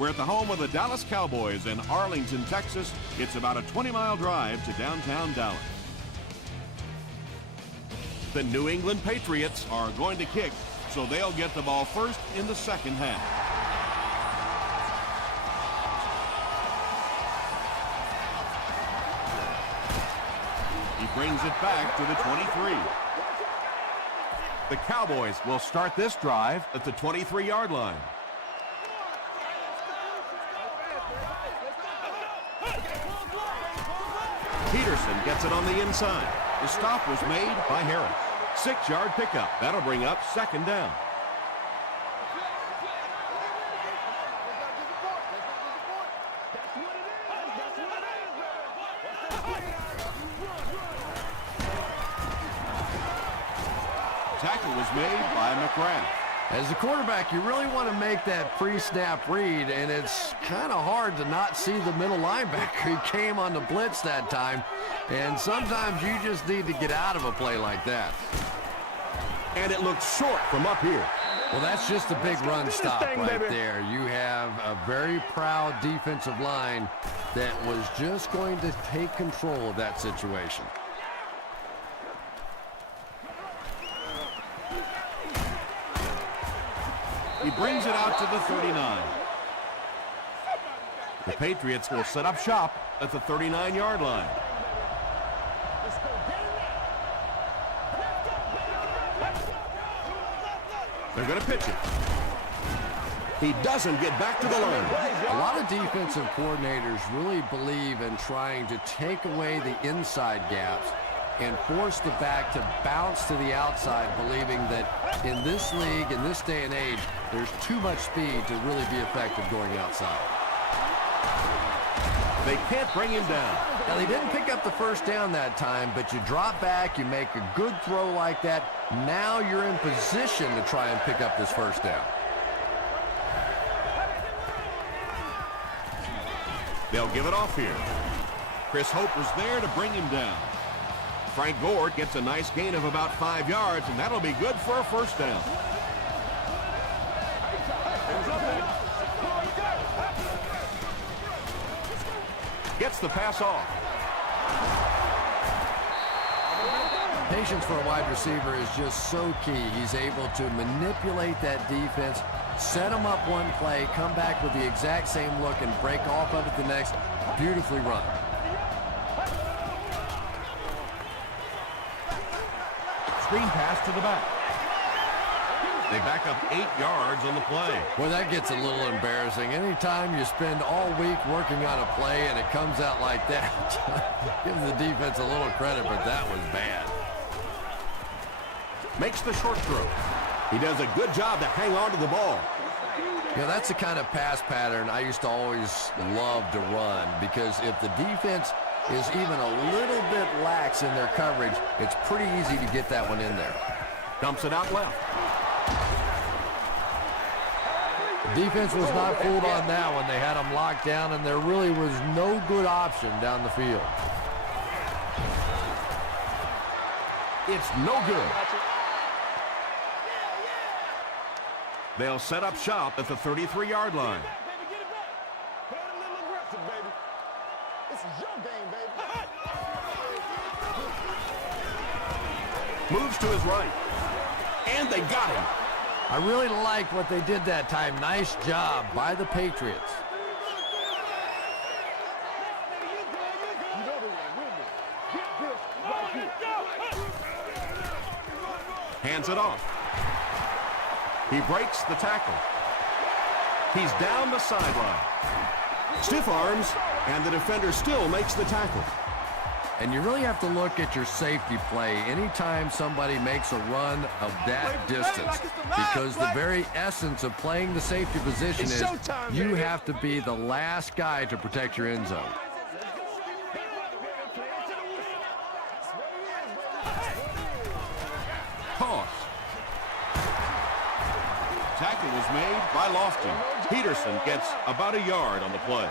We're at the home of the Dallas Cowboys in Arlington, Texas. It's about a 20-mile drive to downtown Dallas. The New England Patriots are going to kick, so they'll get the ball first in the second half. He brings it back to the 23. The Cowboys will start this drive at the 23-yard line. Peterson gets it on the inside. The stop was made by Harris. 6-yard pickup. That'll bring up second down. Tackle was made by McGrath. As a quarterback, you really want to make that pre-snap read, and it's kind of hard to not see the middle linebacker. He came on the blitz that time, and sometimes you just need to get out of a play like that. And it looks short from up here. Well, that's just a big run stop right there. You have a very proud defensive line that was just going to take control of that situation. He brings it out to the 39. The Patriots will set up shop at the 39-yard line. They're going to pitch it. He doesn't get back to the line. A lot of defensive coordinators really believe in trying to take away the inside gaps and force the back to bounce to the outside, believing that in this league, in this day and age, there's too much speed to really be effective going outside. They can't bring him down. Now, they didn't pick up the first down that time, but you drop back, you make a good throw like that. Now you're in position to try and pick up this first down. They'll give it off here. Chris Hope was there to bring him down. Frank Gore gets a nice gain of about 5 yards, and that'll be good for a first down. Gets the pass off. Patience for a wide receiver is just so key. He's able to manipulate that defense, set them up one play, come back with the exact same look, and break off of it the next. Beautifully run. Screen pass to the back. They back up 8 yards on the play. Well, that gets a little embarrassing. Anytime you spend all week working on a play and it comes out like that, give the defense a little credit, but that was bad. Makes the short throw. He does a good job to hang on to the ball. You know, that's the kind of pass pattern I used to always love to run, because if the defense is even a little bit lax in their coverage, it's pretty easy to get that one in there. Dumps it out left. The defense was not fooled on that one. They had them locked down, and there really was no good option down the field. It's no good. They'll set up shop at the 33-yard line. Moves to his right. And they got him. I really like what they did that time. Nice job by the Patriots. Hands it off. He breaks the tackle. He's down the sideline. Stiff arms, and the defender still makes the tackle. And you really have to look at your safety play anytime somebody makes a run of that distance, because the very essence of playing the safety position is you have to be the last guy to protect your end zone. Toss. Tackle was made by Lofton. Peterson gets about a yard on the play.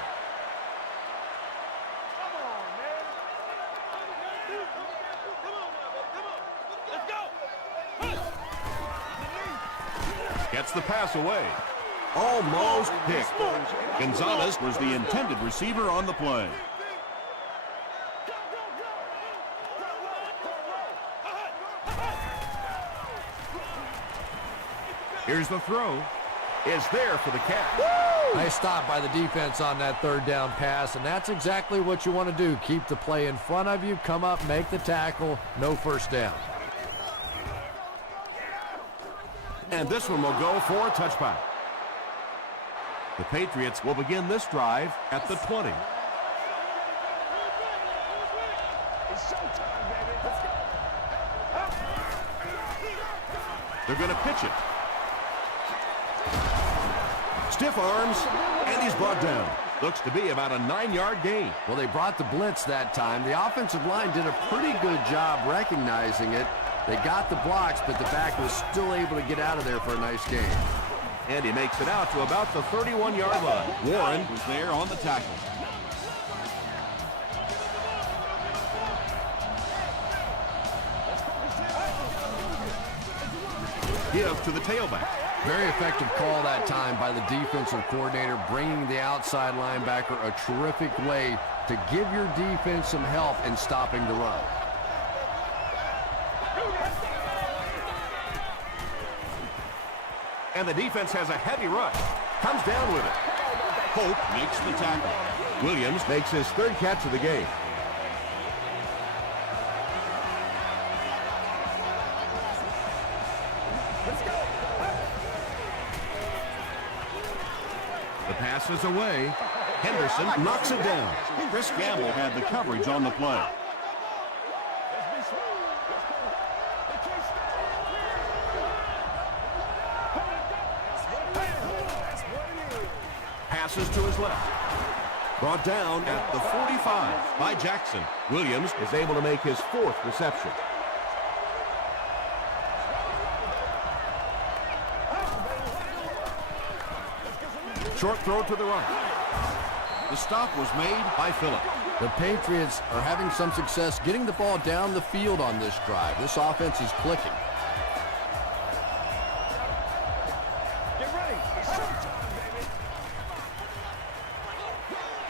Gets the pass away. Almost picked. Gonzalez was the intended receiver on the play. Here's the throw. Is there for the catch. Nice stop by the defense on that third down pass, and that's exactly what you want to do. Keep the play in front of you, come up, make the tackle, no first down. And this one will go for a touchback. The Patriots will begin this drive at the 20. They're going to pitch it. Stiff arms, and he's brought down. Looks to be about a 9-yard gain. Well, they brought the blitz that time. The offensive line did a pretty good job recognizing it. They got the blocks, but the back was still able to get out of there for a nice gain. And he makes it out to about the 31-yard line. Warren was there on the tackle. Give to the tailback. Very effective call that time by the defensive coordinator, bringing the outside linebacker a terrific way to give your defense some help in stopping the run. And the defense has a heavy rush. Comes down with it. Hope makes the tackle. Williams makes his third catch of the game. The pass is away. Henderson knocks it down. Chris Gamble had the coverage on the play. Passes to his left. Brought down at the 45 by Jackson. Williams is able to make his fourth reception. Short throw to the right. The stop was made by Phillip. The Patriots are having some success getting the ball down the field on this drive. This offense is clicking. Get ready. It's showtime, baby.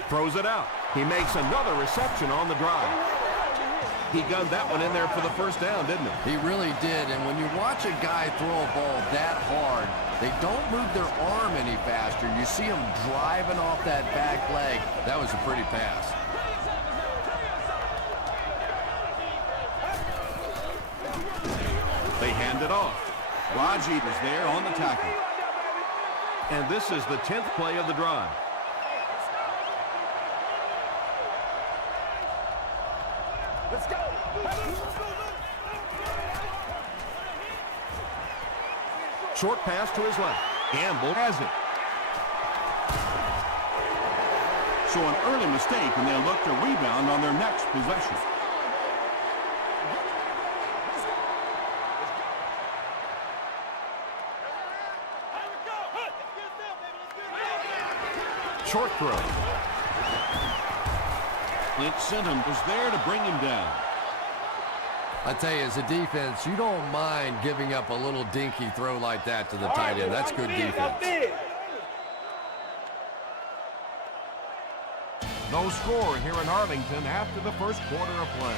Throws it out. He makes another reception on the drive. He gunned that one in there for the first down, didn't he? He really did, and when you watch a guy throw a ball that hard, they don't move their arm any faster. You see him driving off that back leg. That was a pretty pass. They hand it off. Raji is there on the tackle. And this is the 10th play of the drive. Let's go. Short pass to his left. Gamble has it. So an early mistake, and they'll look to rebound on their next possession. Short throw. Clint Sinton was there to bring him down. I tell you, as a defense, you don't mind giving up a little dinky throw like that to the tight end. That's good defense. No score here in Arlington after the first quarter of play.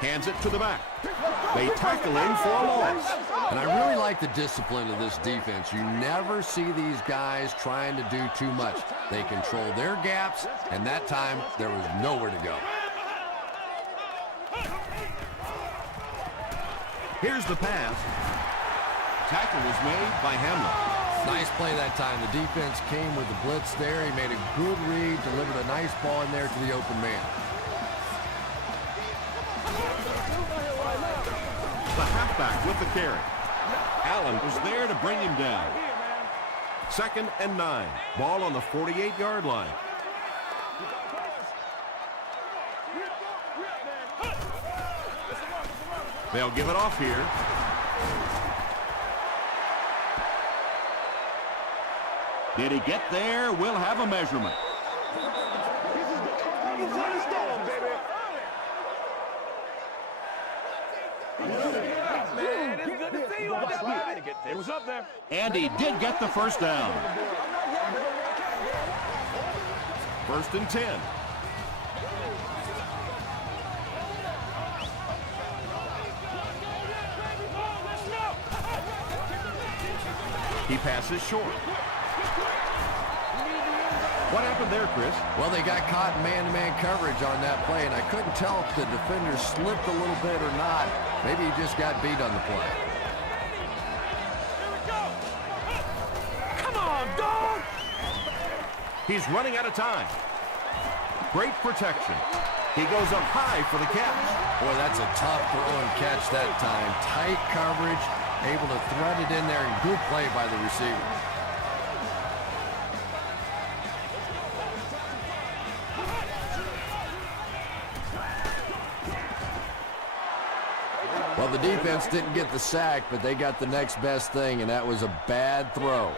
Hands it to the back. They tackle him for a loss. And I really like the discipline of this defense. You never see these guys trying to do too much. They control their gaps, and that time there was nowhere to go. Here's the pass. Tackle was made by Hamlin. Nice play that time. The defense came with the blitz there. He made a good read, delivered a nice ball in there to the open man. The halfback with the carry. Allen was there to bring him down. 2nd and 9. Ball on the 48-yard line. They'll give it off here. Did he get there? We'll have a measurement. This is the calm before the storm, baby. Man, it's good to see you out there. It was up there. And he did get the first down. 1st and 10. He passes short. What happened there, Chris? Well, they got caught in man-to-man coverage on that play, and I couldn't tell if the defender slipped a little bit or not. Maybe he just got beat on the play. Come on, dog. He's running out of time. Great protection. He goes up high for the catch. Boy, that's a tough throw and catch that time. Tight coverage, able to thread it in there, and good play by the receiver. Well, the defense didn't get the sack, but they got the next best thing, and that was a bad throw.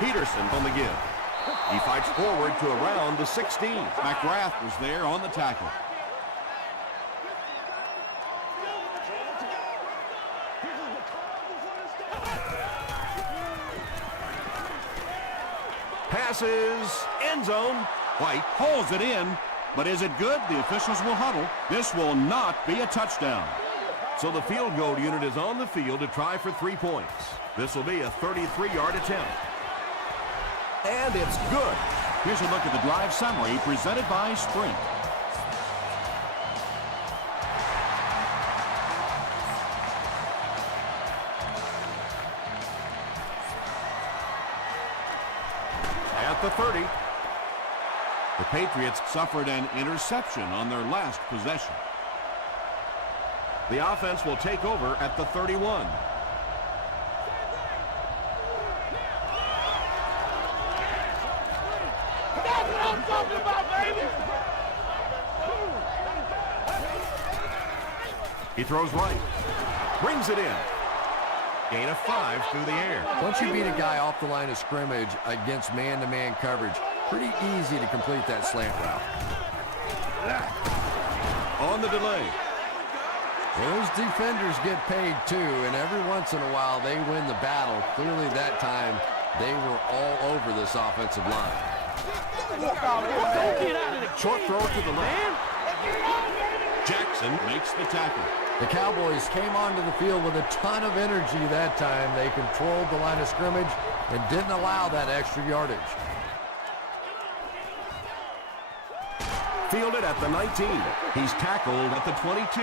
Peterson on the give. He fights forward to around the 16. McGrath was there on the tackle. Passes, end zone. White pulls it in, but is it good? The officials will huddle. This will not be a touchdown. So the field goal unit is on the field to try for 3 points. This will be a 33-yard attempt. And it's good. Here's a look at the drive summary presented by Sprint. At the 30. The Patriots suffered an interception on their last possession. The offense will take over at the 31. That's what I'm talking about, baby. He throws right. Brings it in. Gain of 5 through the air. Once you beat a guy off the line of scrimmage against man-to-man coverage, pretty easy to complete that slant route. On the delay. Well, those defenders get paid too, and every once in a while they win the battle. Clearly that time they were all over this offensive line. Short throw to the left. Jackson makes the tackle. The Cowboys came onto the field with a ton of energy that time. They controlled the line of scrimmage and didn't allow that extra yardage. Fielded at the 19. He's tackled at the 22.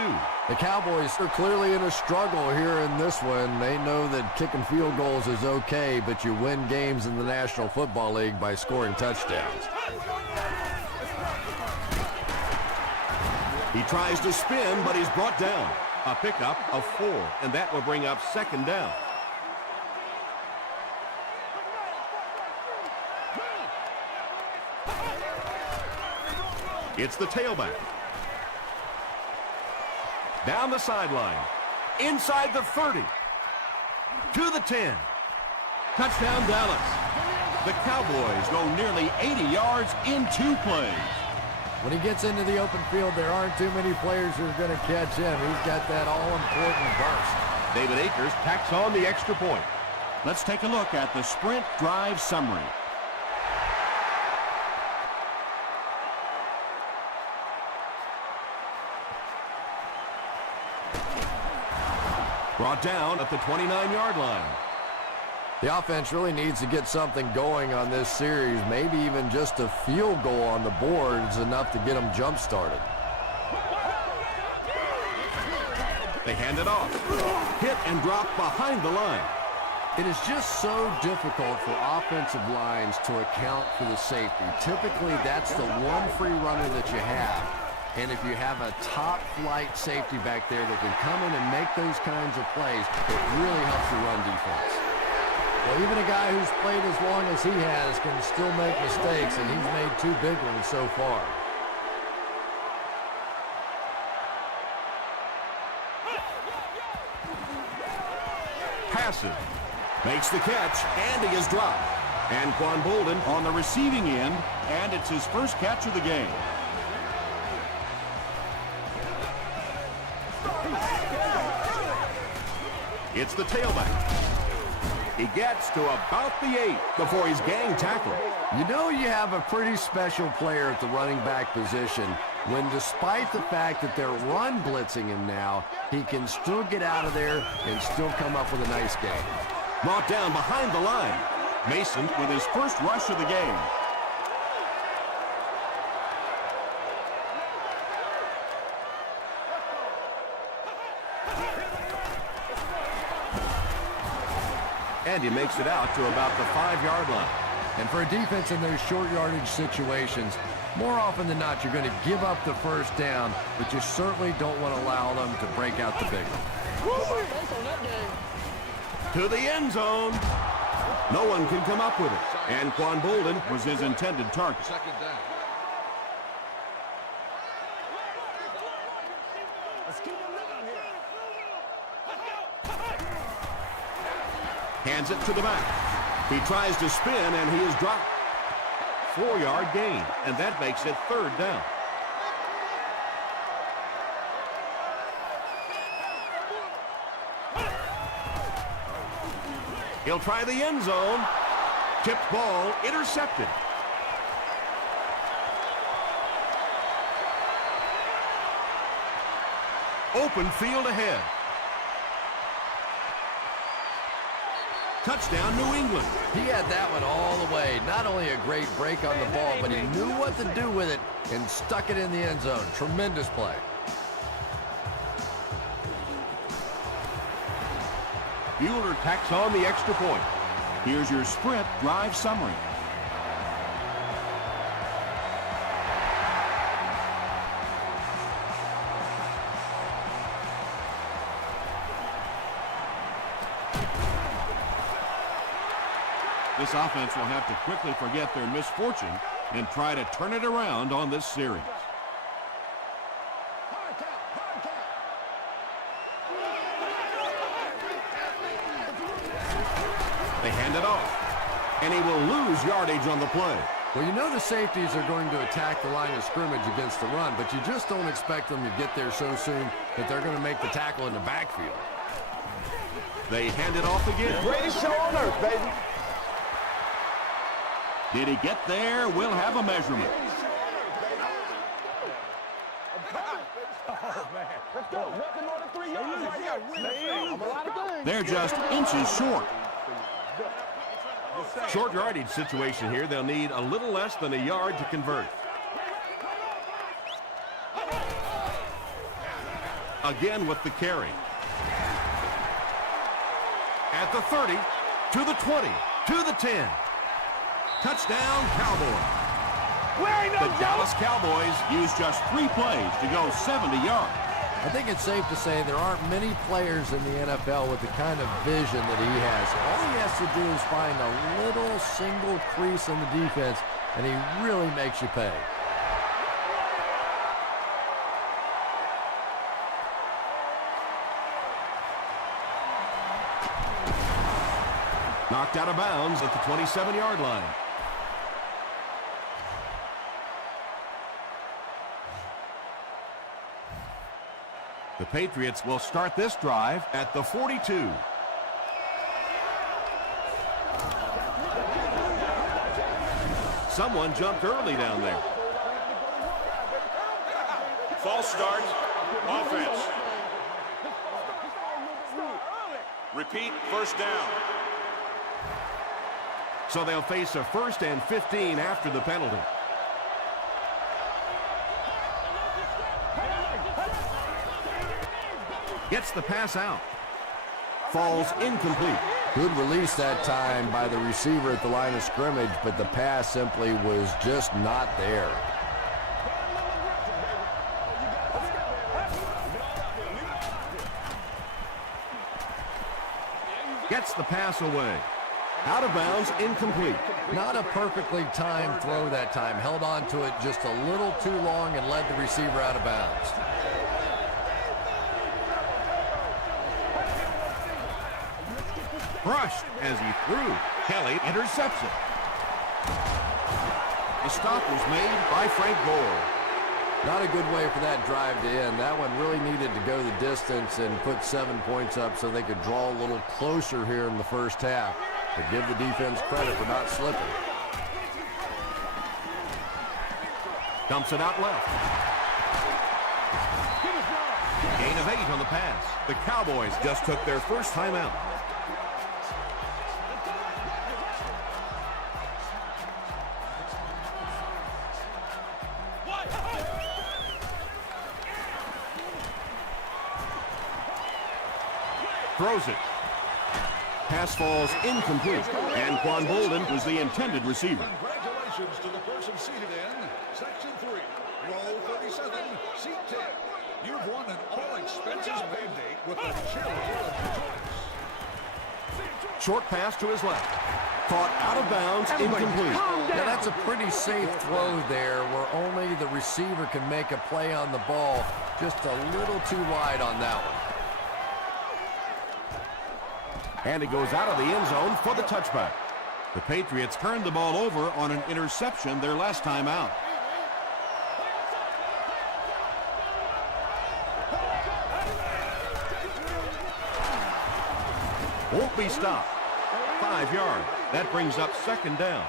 The Cowboys are clearly in a struggle here in this one. They know that kicking field goals is okay, but you win games in the National Football League by scoring touchdowns. He tries to spin, but he's brought down. A pickup of 4, and that will bring up 2nd down. It's the tailback. Down the sideline. Inside the 30. To the 10. Touchdown, Dallas. The Cowboys go nearly 80 yards in 2 plays. When he gets into the open field, there aren't too many players who are going to catch him. He's got that all-important burst. David Akers tacks on the extra point. Let's take a look at the Sprint drive summary. Brought down at the 29-yard line. The offense really needs to get something going on this series. Maybe even just a field goal on the board is enough to get them jump-started. They hand it off. Hit and drop behind the line. It is just so difficult for offensive lines to account for the safety. Typically, that's the one free runner that you have. And if you have a top-flight safety back there that can come in and make those kinds of plays, it really helps the run defense. Well, even a guy who's played as long as he has can still make mistakes, and he's made 2 big ones so far. passes. Makes the catch, and he is dropped. And Quan Bolden On the receiving end, and it's his first catch of the game. It's the tailback. He gets to about the 8 before he's gang tackled. You know you have a pretty special player at the running back position when, despite the fact that they're run blitzing him now, he can still get out of there and still come up with a nice game. Brought down behind the line. Mason with his first rush of the game. And he makes it out to about the 5-yard line. And for a defense in those short yardage situations, more often than not, you're going to give up the first down, but you certainly don't want to allow them to break out the big one. To the end zone. No one can come up with it. And Quan Bolden Was his intended target. Second down. Let's keep him down here. hands it to the back. He tries to spin, and he is dropped. 4-yard gain, and that makes it 3rd down. He'll try the end zone. Tipped ball, intercepted. Open field ahead. Touchdown, New England. He had that one all the way. Not only a great break on the ball, but he knew what to do with it and stuck it in the end zone. Tremendous play. Bueller tacks on the extra point. Here's your sprint drive summary. This offense will have to quickly forget their misfortune and try to turn it around on this series. They hand it off, and he will lose yardage on the play. Well, you know the safeties are going to attack the line of scrimmage against the run, but you just don't expect them to get there so soon that they're going to make the tackle in the backfield. They hand it off again. Greatest show on earth, baby. Did he get there? We'll have a measurement. Let's go. Nothing more than 3 yards right here. They're just inches short. Short yardage situation here. They'll need a little less than a yard to convert. Again with the carry. At the 30, to the 20, to the 10. Touchdown, Cowboys. The Dallas Cowboys Used just 3 plays to go 70 yards. I think it's safe to say there aren't many players in the NFL with the kind of vision that he has. All he has to do is find a little single crease in the defense, and he really makes you pay. knocked out of bounds at the 27-yard line. The Patriots will start this drive at the 42. Someone jumped early down there. False start. Offense. Repeat, first down. So they'll face a 1st and 15 after the penalty. Gets the pass out. Falls incomplete. Good release that time by the receiver at the line of scrimmage, but the pass simply was just not there. Gets the pass away. Out of bounds, incomplete. Not a perfectly timed throw that time. Held on to it just a little too long and led the receiver out of bounds. Crushed as he threw. Kelly intercepts it. The stop was made by Frank Gore. Not a good way for that drive to end. That one really needed to go the distance and put 7 points up so they could draw a little closer here in the first half. But give the defense credit for not slipping. Dumps it out left. Gain of 8 on the pass. The Cowboys just took their first time out. Throws it. Pass falls incomplete. And Quan Bolden was the intended receiver. Congratulations to the person seated in Section 3, row 37, seat 10. You've won an all-expenses mandate with the cheerleader of your choice. Short pass to his left. Caught out of bounds, incomplete. Yeah, that's a pretty safe throw there where only the receiver can make a play on the ball. Just a little too wide on that one. And it goes out of the end zone for the touchback. The Patriots turned the ball over on an interception their last time out. Won't be stopped. 5 yards. That brings up second down.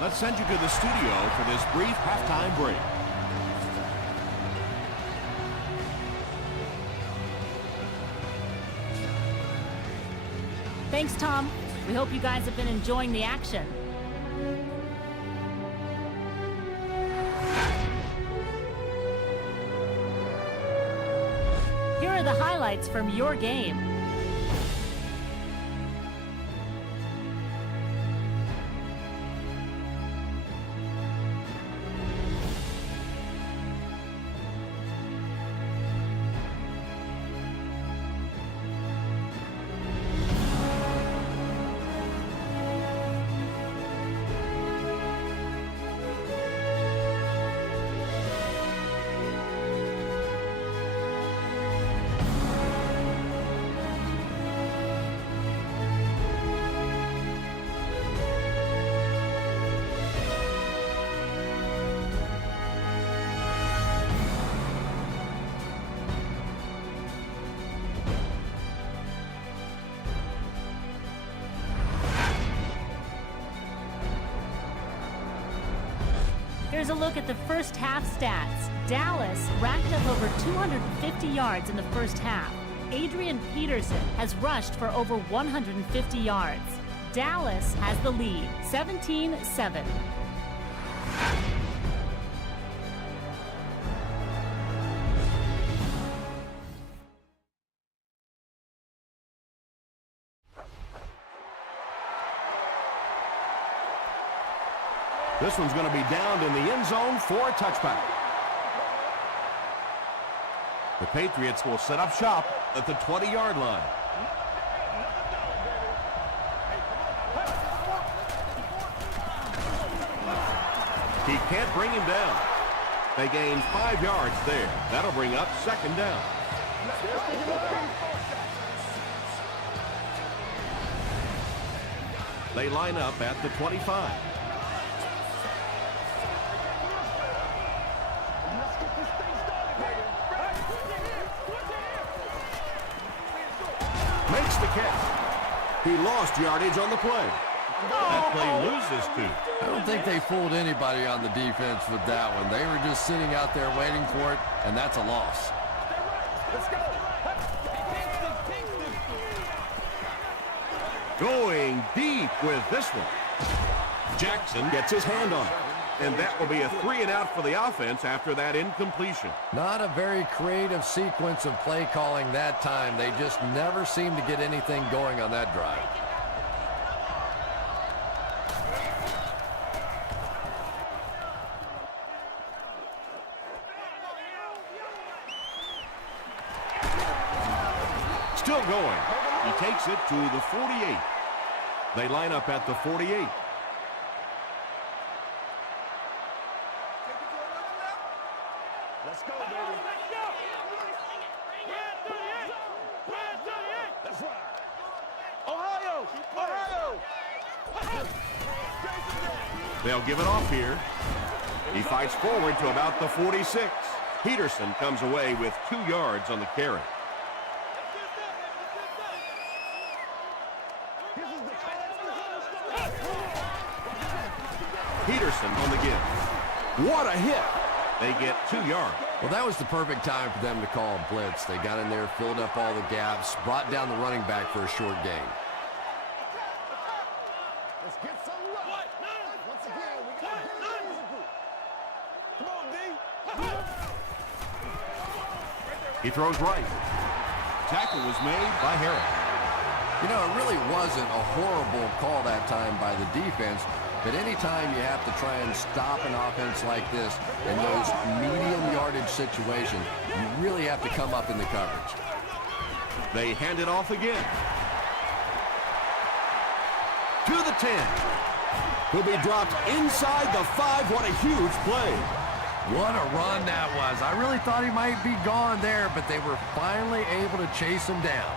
Let's send you to the studio for this brief halftime break. Thanks, Tom. We hope you guys have been enjoying the action. Here are the highlights from your game. Here's a look at the first half stats. Dallas racked up over 250 yards in the first half. Adrian Peterson has rushed for over 150 yards. Dallas has the lead, 17-7. This one's going to be downed in the end zone for a touchback. The Patriots will set up shop at the 20-yard line. He can't bring him down. They gain 5 yards there. That'll bring up second down. They line up at the 25. Makes the catch. He lost yardage on the play. That play loses 2. I don't think they fooled anybody on the defense with that one. They were just sitting out there waiting for it, and that's a loss. Going deep with this one. Jackson gets his hand on it. And that will be a 3 and out for the offense after that incompletion. Not a very creative sequence of play calling that time. They just never seem to get anything going on that drive. Still going. He takes it to the 48. They line up at the 48. Let's go, baby. That's right. Ohio! Ohio! They'll give it off here. He fights forward to about the 46. Peterson comes away with 2 yards on the carry. Peterson on the give. What a hit! They get 2 yards. Well, that was the perfect time for them to call a blitz. They got in there, filled up all the gaps, brought down the running back for a short gain. Let's get some luck. Once again, we got to get it as a group. Come on, D. He throws right. Tackle was made by Harris. You know, it really wasn't a horrible call that time by the defense, but anytime you have to try and stop an offense like this in those medium yardage situations, you really have to come up in the coverage. They hand it off again. To the 10. He'll be dropped inside the 5. What a huge play. What a run that was. I really thought he might be gone there, but they were finally able to chase him down.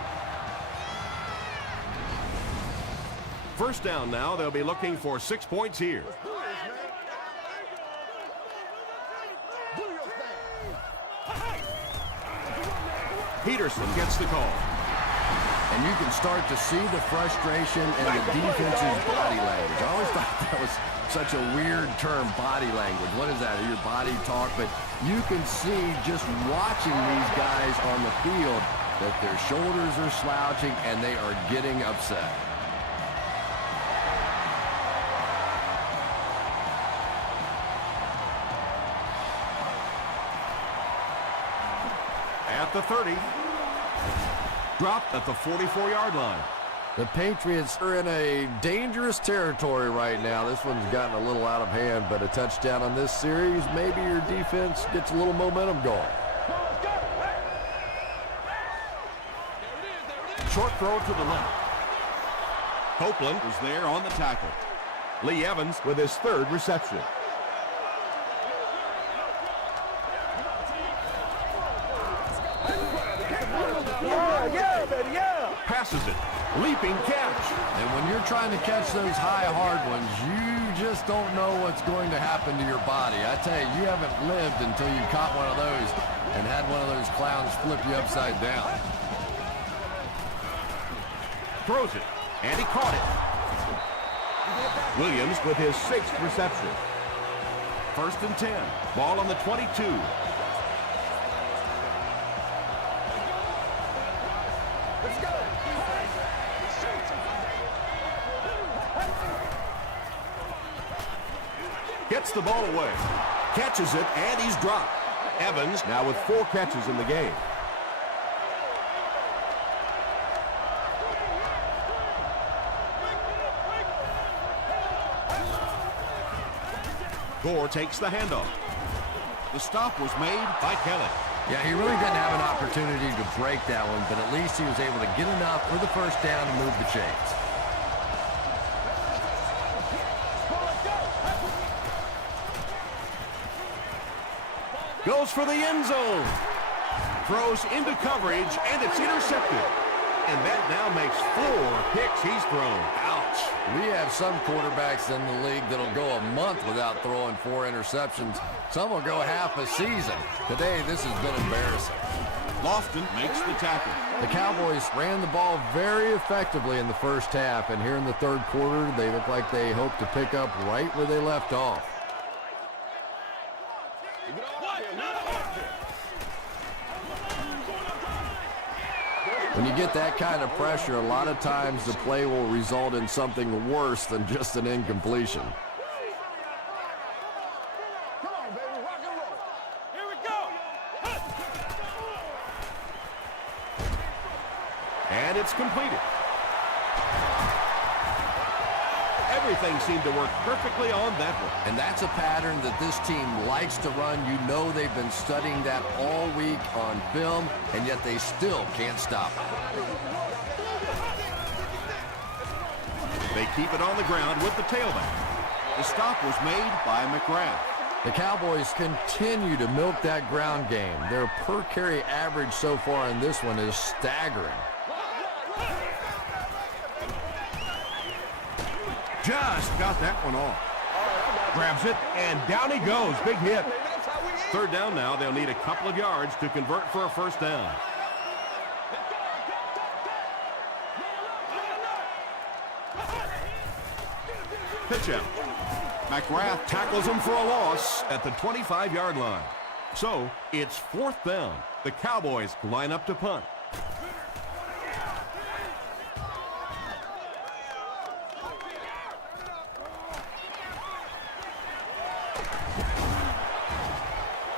First down now. They'll be looking for 6 points here. Peterson gets the call. And you can start to see the frustration and the defense's body language. I always thought that was such a weird term, body language. What is that? Your body talk? But you can see just watching these guys on the field that their shoulders are slouching and they are getting upset. At the 30. Dropped at the 44-yard line. The Patriots are in a dangerous territory right now. This one's gotten a little out of hand, but a touchdown on this series, maybe your defense gets a little momentum going. Short throw to the left. Copeland was there on the tackle. Lee Evans with his 3rd reception. Passes it. Leaping catch. And when you're trying to catch those high, hard ones, you just don't know what's going to happen to your body. I tell you, you haven't lived until you caught one of those and had one of those clowns flip you upside down. Throws it. And he caught it. Williams with his 6th reception. 1st and 10. Ball on the 22. Gets the ball away. Catches it, and he's dropped. Evans now with 4 catches in the game. Gore takes the handoff. The stop was made by Kelly. Yeah, he really didn't have an opportunity to break that one, but at least he was able to get enough for the first down and move the chains. Goes for the end zone. Throws into coverage, and it's intercepted. And that now makes 4 picks he's thrown. Ouch. We have some quarterbacks in the league that'll go a month without throwing 4 interceptions. Some will go half a season. Today, this has been embarrassing. Lofton makes the tackle. The Cowboys ran the ball very effectively in the first half, and here in the 3rd quarter, they look like they hope to pick up right where they left off. When you get that kind of pressure, a lot of times the play will result in something worse than just an incompletion. Come on, baby, rock and roll. Here we go. And it's completed. Everything seemed to work perfectly on that one. And that's a pattern that this team likes to run. You know they've been studying that all week on film, and yet they still can't stop it. keep it on the ground with the tailback. The stop was made by McGrath. The Cowboys continue to milk that ground game. Their per carry average so far in this one is staggering. Just got that one off. Grabs it, and down he goes. Big hit. Third down now. They'll need a couple of yards to convert for a first down. Pitch out. McGrath tackles him for a loss at the 25-yard line. So it's fourth down. The Cowboys line up to punt.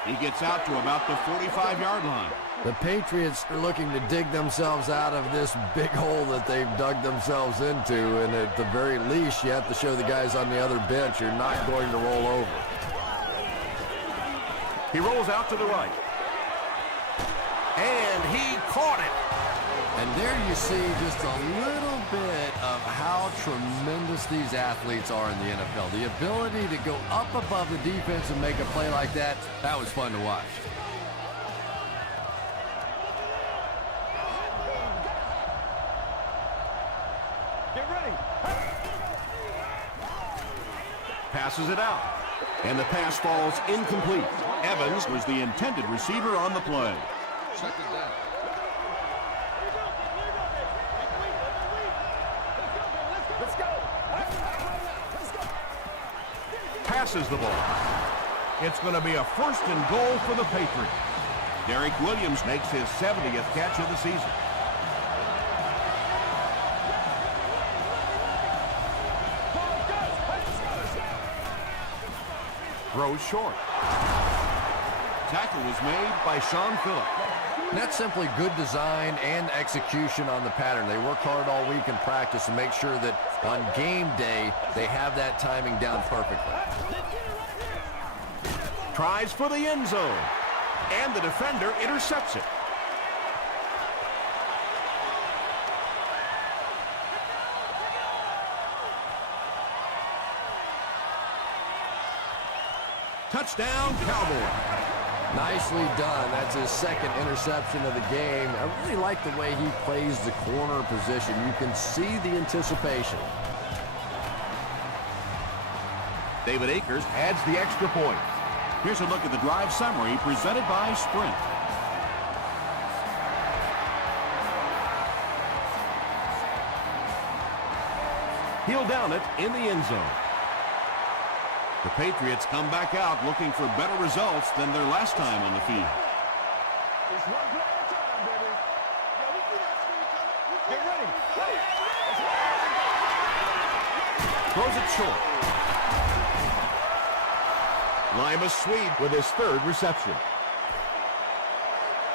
He gets out to about the 45-yard line. The Patriots are looking to dig themselves out of this big hole that they've dug themselves into, and at the very least, you have to show the guys on the other bench you're not going to roll over. He rolls out to the right. And he caught it. And there you see just a little bit of how tremendous these athletes are in the NFL. The ability to go up above the defense and make a play like that, that was fun to watch. Get ready. Passes it out. And the pass falls incomplete. Evans was the intended receiver on the play. Second down. Let's go. Let's go. Passes the ball. It's going to be a first and goal for the Patriots. Derek Williams makes his 70th catch of the season. Throws short. Tackle was made by Sean Phillips. And that's simply good design and execution on the pattern. They work hard all week in practice to make sure that on game day they have that timing down perfectly. Tries for the end zone. And the defender intercepts it. Touchdown, Cowboys. Nicely done. That's his second interception of the game. I really like the way he plays the corner position. You can see the anticipation. David Akers adds the extra point. Here's a look at the drive summary presented by Sprint. He'll down it in the end zone. The Patriots come back out looking for better results than their last time on the field. It's one play at a time, baby. Yeah, we see that screen coming. Get ready. Throws it short. Lima Swede with his third reception.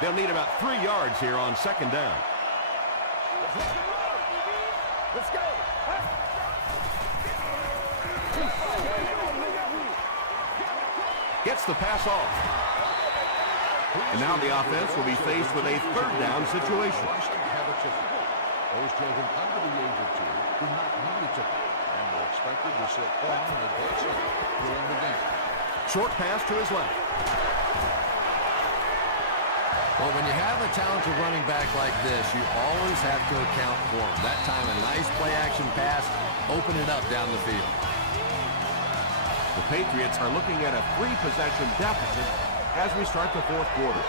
They'll need about 3 yards here on second down. Let's go. Gets the pass off. And now the offense will be faced with a third down situation. Those children under the age of 2 do not need a ticket and are expected to sit on and advance during the game. Short pass to his left. Well, when you have a talented running back like this, you always have to account for him. That time, a nice play-action pass, open it up down the field. The Patriots are looking at a 3-possession deficit as we start the fourth quarter.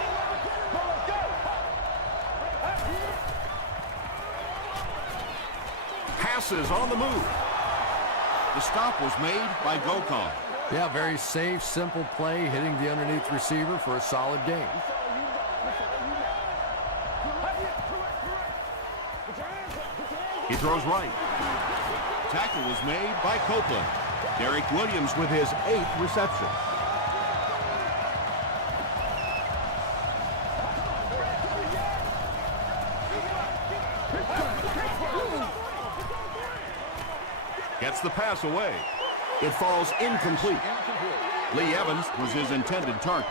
Passes on the move. The stop was made by Gokon. Yeah, very safe, simple play, hitting the underneath receiver for a solid game. He throws right. Tackle was made by Copeland. Derek Williams with his 8th reception. Gets the pass away. It falls incomplete. Lee Evans was his intended target.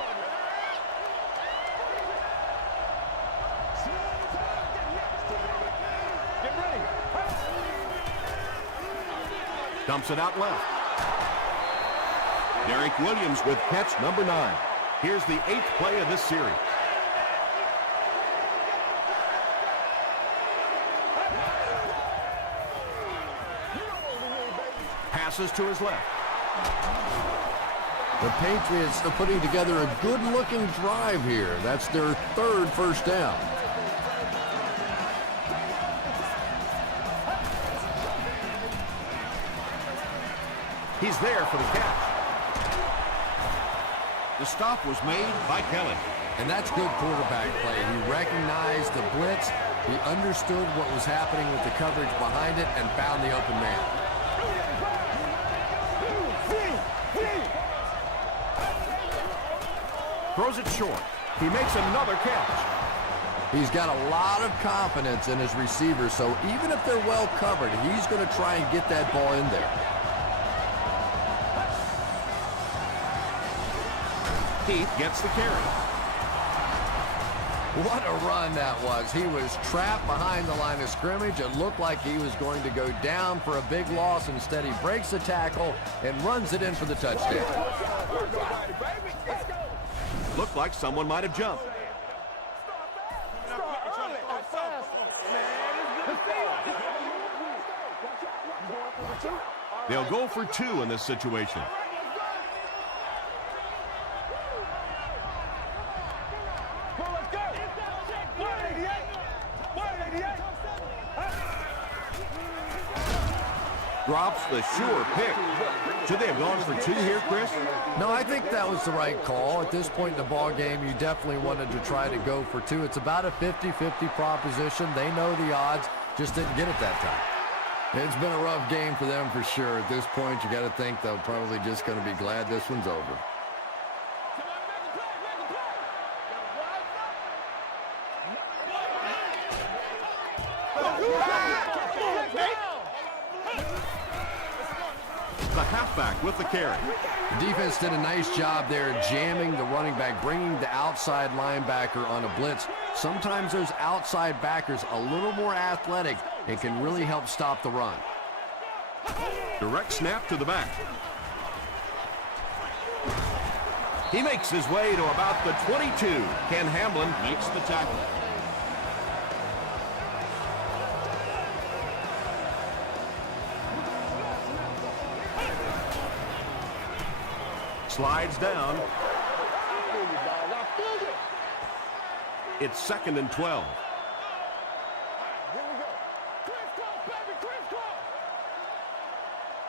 Dumps it out left. Derek Williams with catch number 9. Here's the 8th play of this series. Passes to his left. The Patriots are putting together a good-looking drive here. That's their 3rd first down. He's there for the catch. The stop was made by Kelly. And that's good quarterback play. He recognized the blitz. He understood what was happening with the coverage behind it and found the open man. Throws it short. He makes another catch. He's got a lot of confidence in his receivers, so even if they're well covered, he's going to try and get that ball in there. Keith gets the carry. What a run that was. He was trapped behind the line of scrimmage. It looked like he was going to go down for a big loss. Instead, he breaks the tackle and runs it in for the touchdown. Looked like someone might have jumped. They'll go for 2 in this situation. Drops the sure pick. Should they have gone for 2 here, Chris? No, I think that was the right call. At this point in the ball game, you definitely wanted to try to go for 2. It's about a 50-50 proposition. They know the odds, just didn't get it that time. It's been a rough game for them for sure. At this point, you got to think they're probably just going to be glad this one's over. The halfback with the carry. The defense did a nice job there jamming the running back, bringing the outside linebacker on a blitz. Sometimes those outside backers a little more athletic and can really help stop the run. Direct snap to the back. He makes his way to about the 22. Ken Hamlin makes the tackle. Slides down. It's 2nd and 12.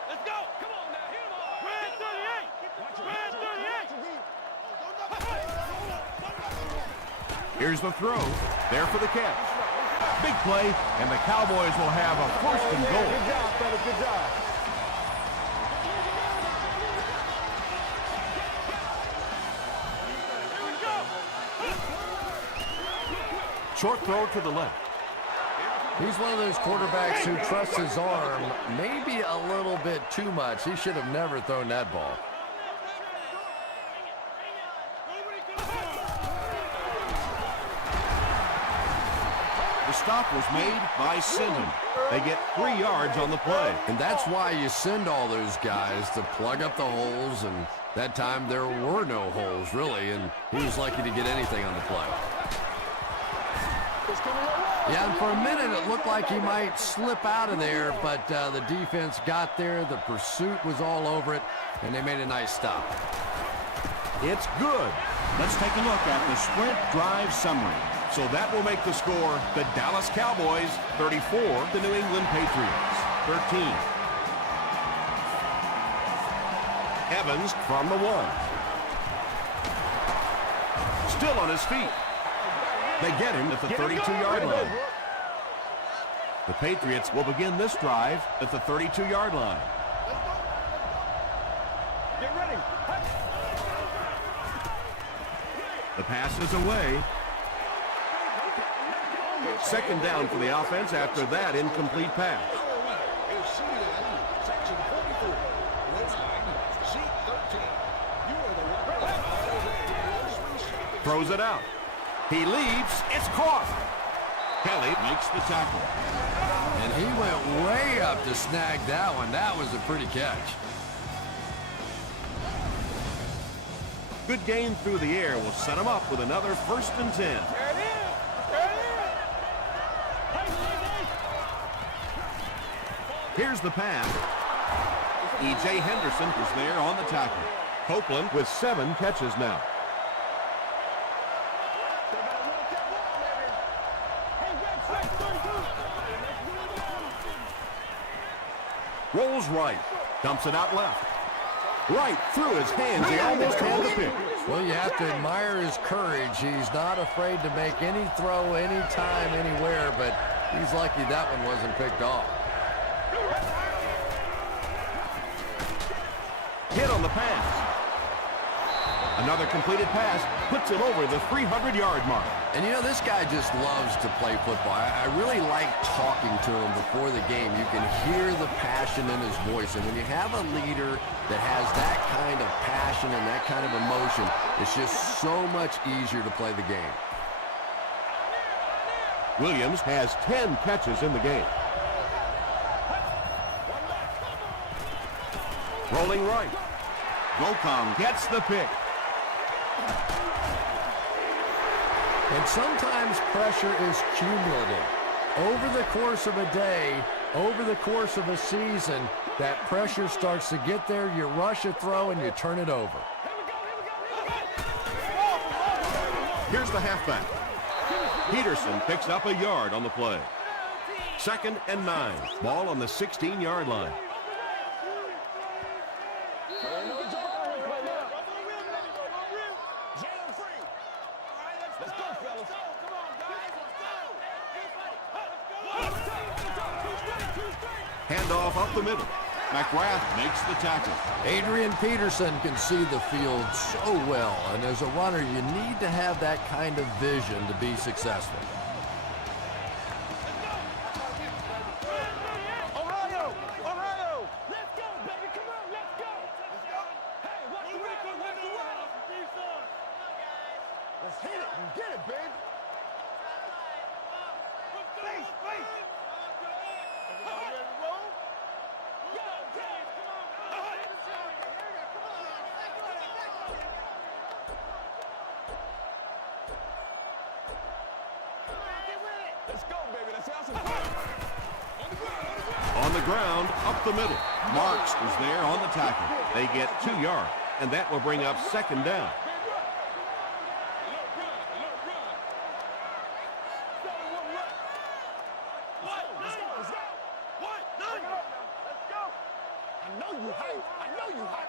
Let's go. Come on now. Hit him all. Red 38. Red 38. Here's the throw. There for the catch. Big play, and the Cowboys will have a 1st and goal. Good job, fella. Good job. Short throw to the left. He's one of those quarterbacks who trusts his arm maybe a little bit too much. He should have never thrown that ball. The stop was made by Sinden. They get 3 yards on the play. And that's why you send all those guys to plug up the holes, and that time there were no holes, really, and he was lucky to get anything on the play. Yeah, and for a minute it looked like he might slip out of there, but the defense got there, the pursuit was all over it, and they made a nice stop. It's good. Let's take a look at the sprint drive summary. So that will make the score the Dallas Cowboys 34, the New England Patriots 13. Evans from the 1. Still on his feet. They get him at the 32-yard line. The Patriots will begin this drive at the 32-yard line. Get ready. The pass is away. 2nd down for the offense after that incomplete pass. Is seated in section 44. Row 9, seat 13. You are the one. Throws it out. He leaps. It's caught. Kelly makes the tackle. And he went way up up to snag that one. That was a pretty catch. Good gain through the air will set him up with another 1st and 10. Here's the pass. E.J. Henderson is there on the tackle. Copeland with 7 catches now. Rolls right. Dumps it out left. Right through his hands. He almost had the pick. Well, you have to admire his courage. He's not afraid to make any throw, anytime, anywhere, but he's lucky that one wasn't picked off. Hit on the pass. Another completed pass puts him over the 300-yard mark. And you know, this guy just loves to play football. I really like talking to him before the game. You can hear the passion in his voice. And when you have a leader that has that kind of passion and that kind of emotion, it's just so much easier to play the game. Williams has 10 catches in the game. Rolling right. Gokong gets the pick. And sometimes pressure is cumulative. Over the course of a day, over the course of a season, that pressure starts to get there, you rush a throw, and you turn it over. Here's the halfback. Peterson picks up a yard on the play. 2nd and 9. Ball on the 16-yard line. Handoff up the middle. McGrath makes the tackle. Adrian Peterson can see the field so well, and as a runner, you need to have that kind of vision to be successful. Ohio! Ohio! Let's go, baby! Come on, let's go! Hey, what's the record? What's the record? Let's hit it and get it, baby! Face, face! Let's go, baby. Let's have some fun. On the ground, up the middle. Marks is there on the tackle. They get 2 yards, and that will bring up 2nd down. I know you hype. I know you hype.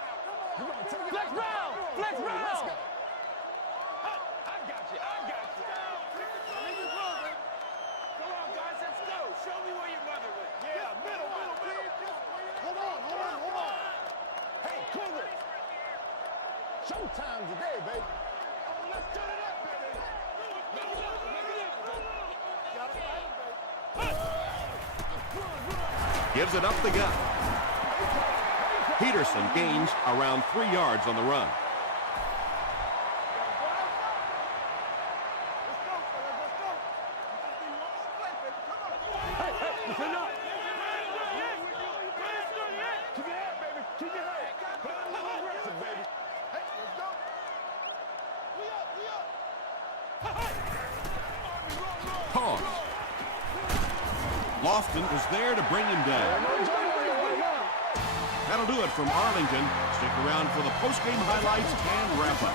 You gonna take it. Flex round. Flex round. Let's go. I got you. I got you. Come on, guys. Let's go. Show me where your mother went. Yeah, middle. Hold on. Hey, Cougar. Showtime today, baby. Oh, let's turn it up, baby. Got it right, baby. Gives it up the gut. Peterson gains around 3 yards on the run. Toss. Lofton is there to bring him down. That'll do it from Arlington. Stick around for the post-game highlights and wrap-up.